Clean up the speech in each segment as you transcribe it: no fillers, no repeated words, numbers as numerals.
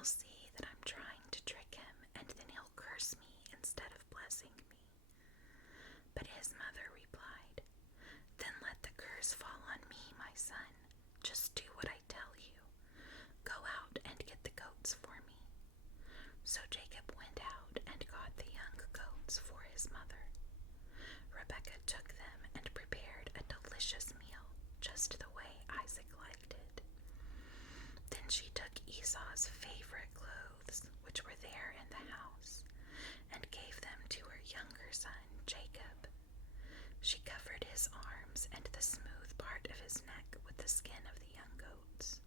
he'll see that I'm trying to trick him, and then he'll curse me instead of blessing me." But his mother replied, "Then let the curse fall on me, my son. Just do what I tell you. Go out and get the goats for me." So Jacob went out and got the young goats for his mother. Rebekah took them and prepared a delicious meal, just the way Isaac liked it. Then she took Esau's favorite clothes, which were there in the house, and gave them to her younger son, Jacob. She covered his arms and the smooth part of his neck with the skin of the young goats.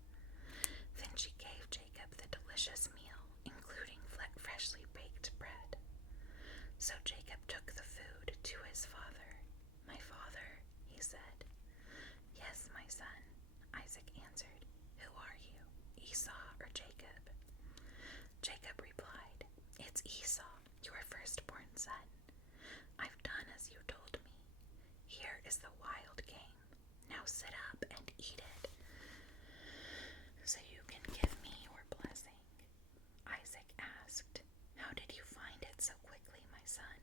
Then she gave Jacob the delicious meal, including freshly baked bread. So Jacob took the food to his father. "My father," he said. "Yes, my son," Isaac answered. "Who are you, Esau or Jacob?" Jacob replied, "It's Esau, your firstborn son. I've done as you told me. Here is the wild game. Now sit up and eat it, so you can give me your blessing." Isaac asked, "How did you find it so quickly, my son?"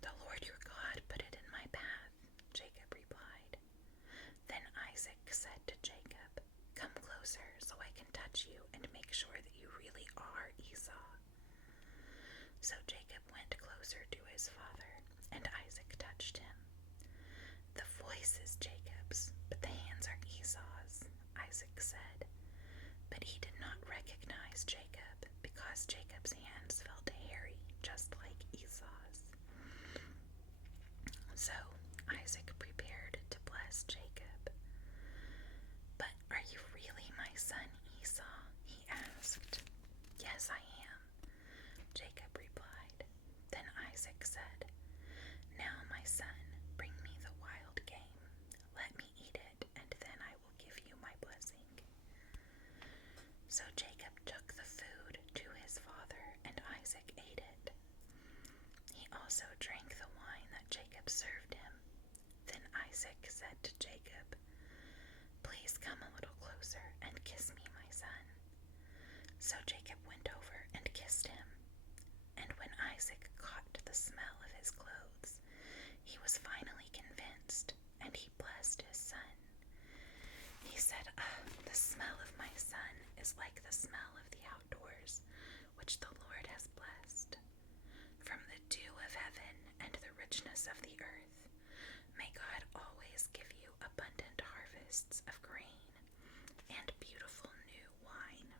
"The Lord your God put it in my path," Jacob replied. Then Isaac said to Jacob, "Come closer so I can touch you and make sure that you really are Esau." So Jacob went closer to his father, and Isaac touched him. "The voice is Jacob's, but the hands are Esau's," Isaac said. But he did not recognize Jacob because Jacob's hands felt hairy, just like Esau's. So Isaac prepared to bless Jacob. "But are you really my son Esau?" he asked. "Yes, I am," Jacob replied. Then Isaac said, "Now, my son, bring me the wild game. Let me eat it, and then I will give you my blessing." So Jacob took the food to his father, and Isaac ate it. He also drank the wine that Jacob served him. Then Isaac said to Jacob, "Please come a little closer and kiss me, my son." So Jacob went over and kissed him. And when Isaac caught the smell of his clothes, he was finally convinced, and he blessed his son. He said, "The smell of my son is like the smell of the outdoors, which the Lord has blessed. From the dew of heaven and the richness of the earth, may God always give you abundant harvests of grain and beautiful new wine.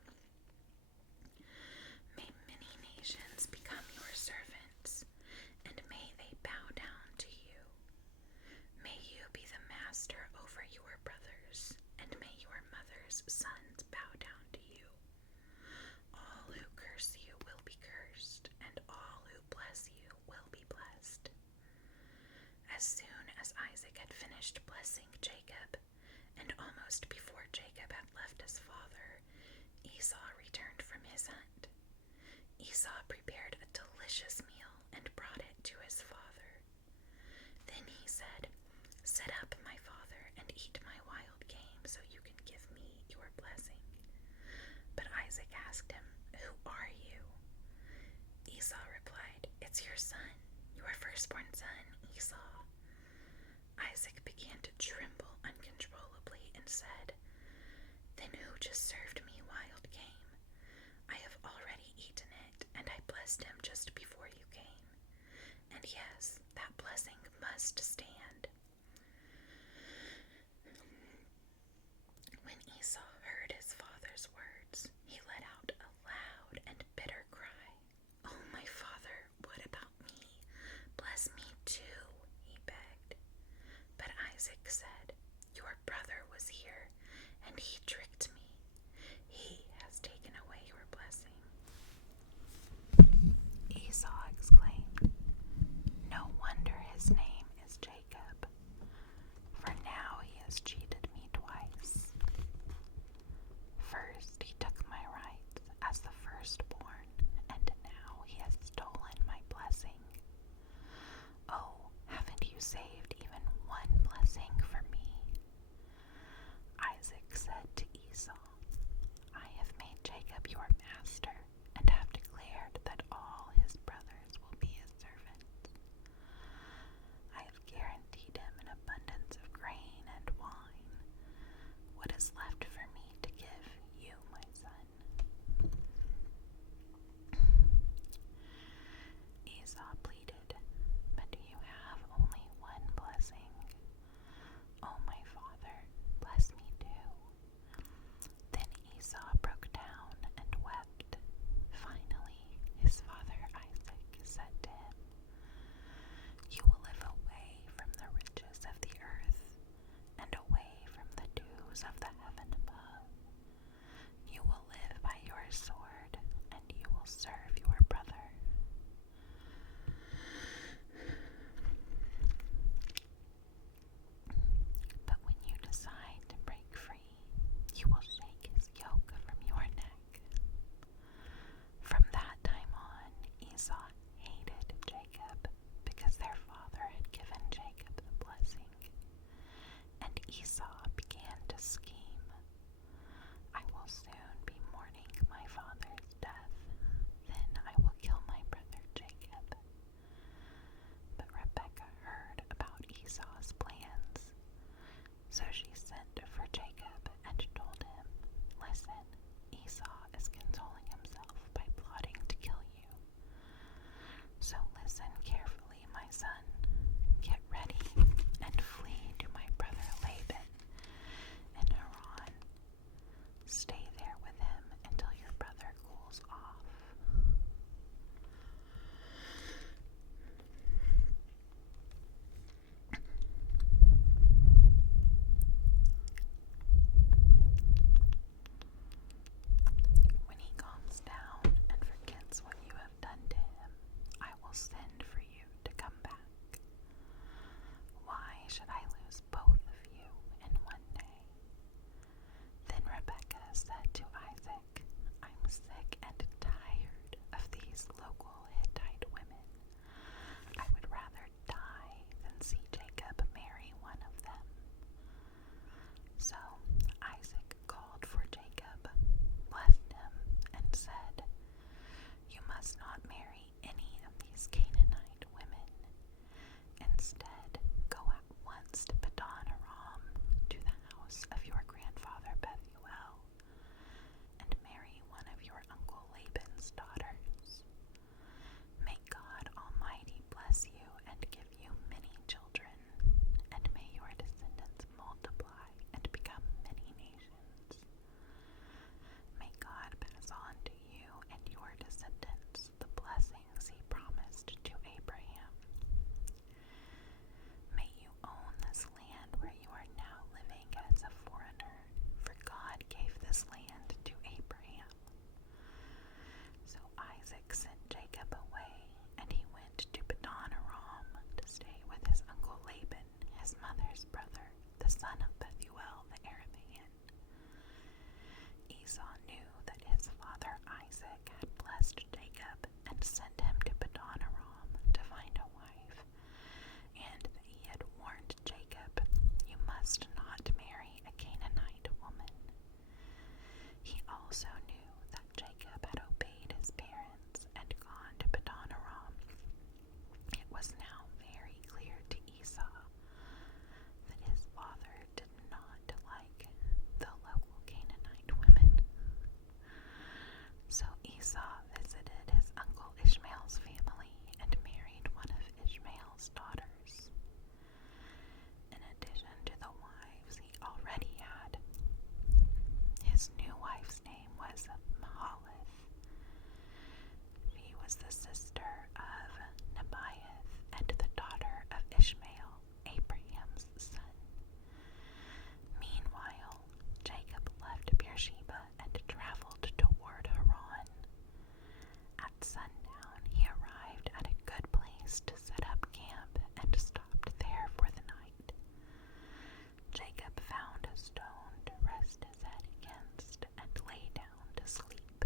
May many nations become your servants, and may they bow down to you. May you be the master over your brothers, and may your mother's sons bow down to you. All who curse you will be cursed, and all who bless you will be blessed." As soon as Isaac had finished blessing Jacob, and almost before Jacob had left his father, Esau returned from his hunt. Esau prepared a delicious meal and brought it to his father. Then he said, "Sit up, my father, and eat my wild game so you can give me your blessing." But Isaac asked him, "Who are you?" Esau replied, "It's your son, your firstborn son, Esau." Isaac began to tremble uncontrollably and said, "Then who just served me wild game? I have already eaten it, and I blessed him just before you came. And yes, that blessing must stand." When Esau heard his father's words, he let out a loud and bitter cry. "Oh, my father, what about me? Bless me too." Instead, go at once to Padan Aram, to the house of your grandfather Bethuel, and marry one of your uncle Laban's daughters. May God Almighty bless you and give you many children, and may your descendants multiply and become many nations. May God pass on to you and your descendants the blessings he promised to Abraham. May you own this land where you are now living as a foreigner, for God gave this land to Abraham. So Isaac sent Jacob away, and he went to Padan Aram to stay with his uncle Laban, his mother's brother, the son of Bethuel the Aramean. Esau knew that his father Isaac had blessed Jacob and sent him to Padan Aram to find a wife, and that he had warned Jacob, "You must not marry a Canaanite woman." He also knew that Jacob had obeyed his parents and gone to Padan Aram. It was now very clear to Esau that his father did not like the local Canaanite women. So Esau visited his uncle Ishmael's family and married one of Ishmael's daughters. In addition to the wives he already had, his new wife's name was Mahalath. She was the sister of Nebaioth and the daughter of Ishmael, Abraham's son. Meanwhile, Jacob left Beersheba and traveled toward Haran. At sundown, he arrived at a good place to set up camp and stopped there for the night. Jacob found a stone to rest his head against and lay down to sleep.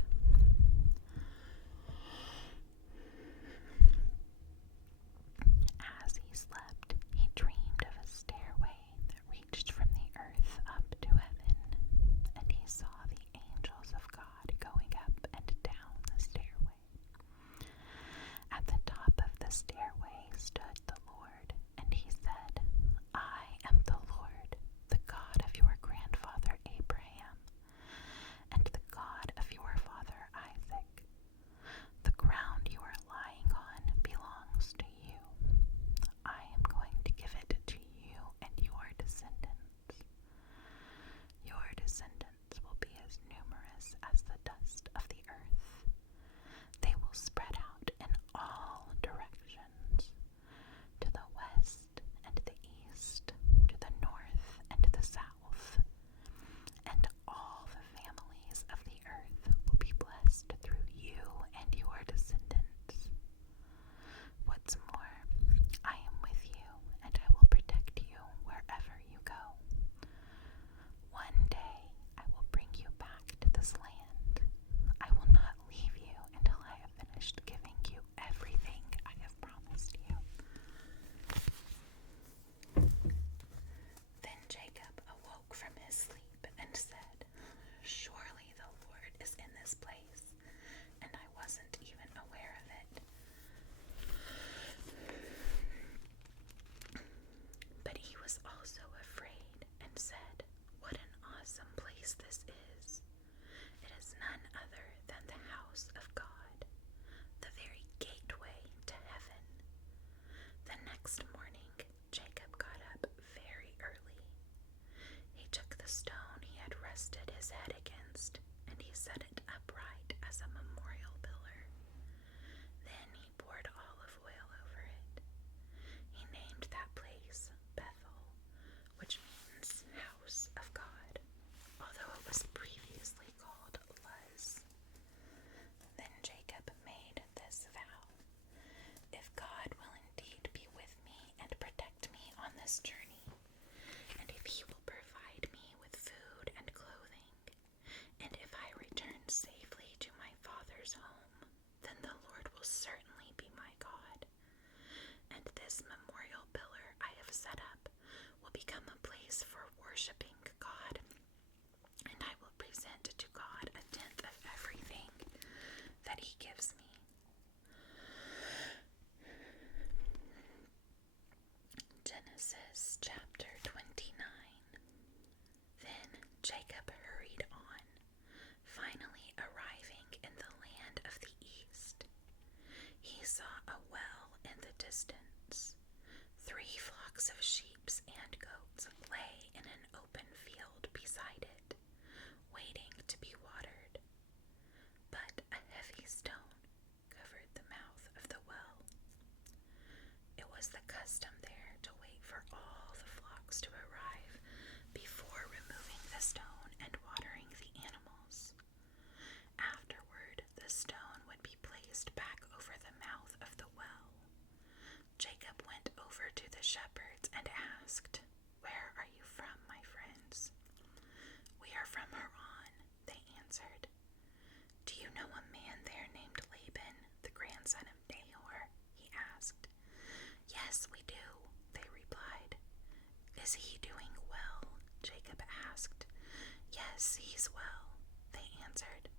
"He's well," they answered.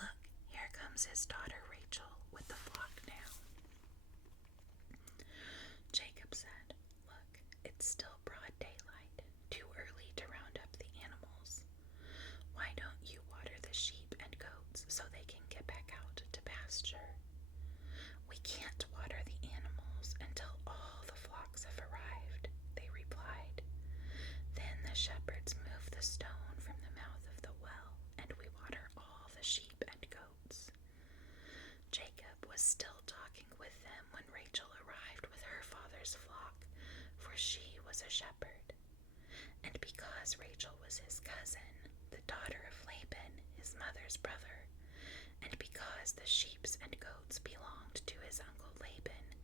"Look, here comes his daughter Rachel with the flock now." Jacob said, "Look, it's still broad daylight, too early to round up the animals. Why don't you water the sheep and goats so they can get back out to pasture?" "We can't water the animals until all the flocks have arrived," they replied. "Then the shepherds move the stone from the mouth of the well, and we water all the sheep and goats." Jacob was still talking with them when Rachel arrived with her father's flock, for she was a shepherd. And because Rachel was his cousin, the daughter of Laban, his mother's brother, and because the sheep and goats belonged to his uncle Laban,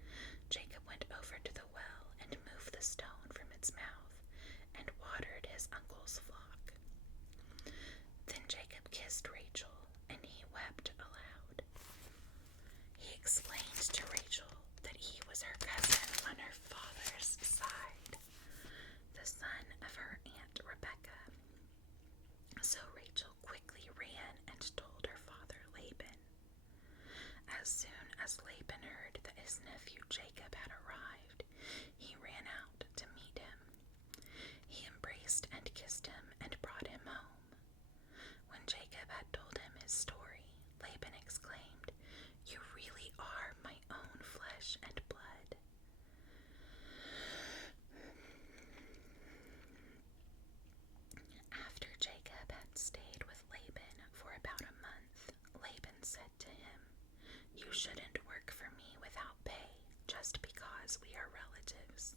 Jacob went over to the well and moved the stone from its mouth and watered his uncle's flock. Then Jacob kissed Rachel, and he wept aloud. He explained to Rachel that he was her cousin on her father's side, the son of her aunt Rebekah. So Rachel quickly ran and told her father Laban. As soon as Laban heard that his nephew Jacob had arrived, he ran out to meet him. He embraced and kissed him and brought him home. When Jacob had told him his story, Laban exclaimed, "You really are my own flesh and blood." After Jacob had stayed with Laban for about a month, Laban said to him, "You shouldn't work for me without pay just because we are relatives.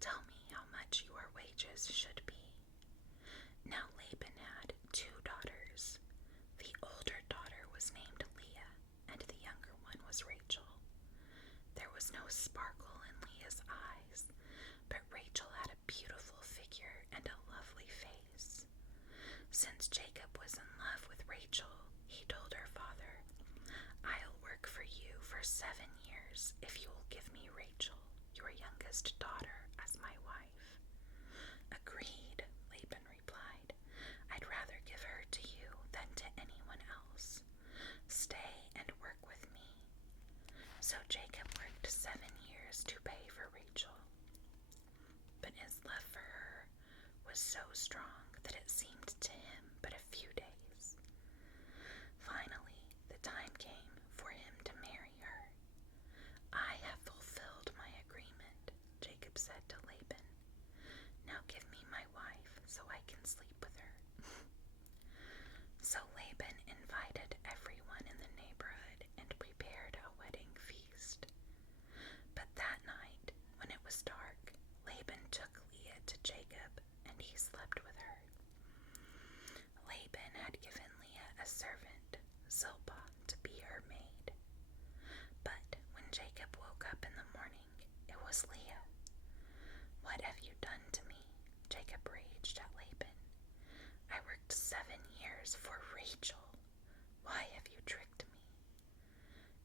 Tell me how much your wages should be." Now Laban had 2 daughters. The older daughter was named Leah, and the younger one was Rachel. There was no sparkle in Leah's eyes, but Rachel had a beautiful figure and a lovely face. Since Jacob was in love with Rachel, he told her father, "I'll work for you for 7 years if you will give me Rachel, your youngest daughter, as my wife." "Agreed," Laban replied. "I'd rather give her to you than to anyone else. Stay and work with me." So Jacob worked 7 years to pay for Rachel. But his love for her was so strong that it seemed to him but a few days. Finally, the time came for him to marry her. "I have fulfilled my agreement," Jacob said to Laban. "Now give me my wife so I can sleep with her." So Laban invited everyone in the neighborhood and prepared a wedding feast. But that night, when it was dark, Laban took Leah to Jacob, and he slept with her. Laban had given Leah a servant, Zilpah, to be her maid. But when Jacob woke up in the morning, it was Leah. "What have you done to me?" Jacob raged at Laban. "I worked 7 years for Rachel. Why have you tricked me?"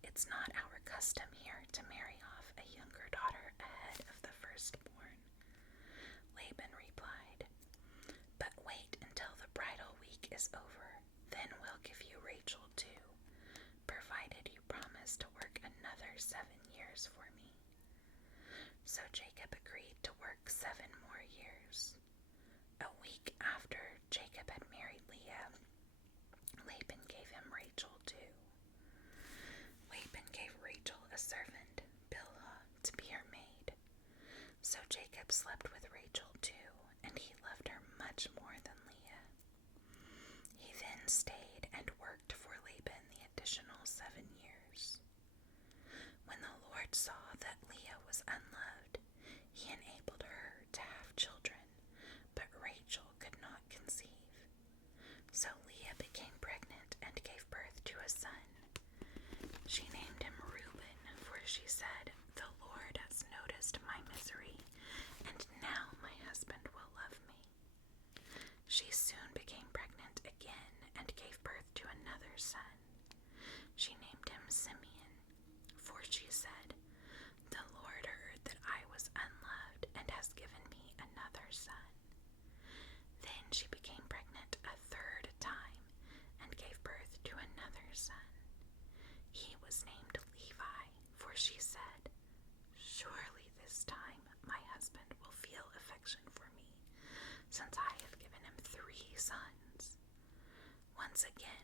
"It's not our custom here to marry off a younger daughter ahead of the firstborn," Laban replied. "But wait until the bridal week is over, then we'll give you Rachel too, provided you promise to work another 7 years for me." So Jacob agreed to work 7 more years. A week after Jacob had married Leah, Laban gave him Rachel too. Laban gave Rachel a servant, Bilhah, to be her maid. So Jacob slept with Rachel too, and he loved her much more than Leah. He then stayed and worked for Laban the additional 7 years. When the Lord saw that Leah was unloved, he enabled her to have children, but Rachel could not conceive. So Leah became pregnant and gave birth to a son. She named him Reuben, for she said, "The Lord has noticed my misery, and now my husband will love me." She soon became pregnant again and gave birth to another son. She named him Simeon, for she said, "The Lord heard that I was unloved and has given me another son." Then she became pregnant a third once again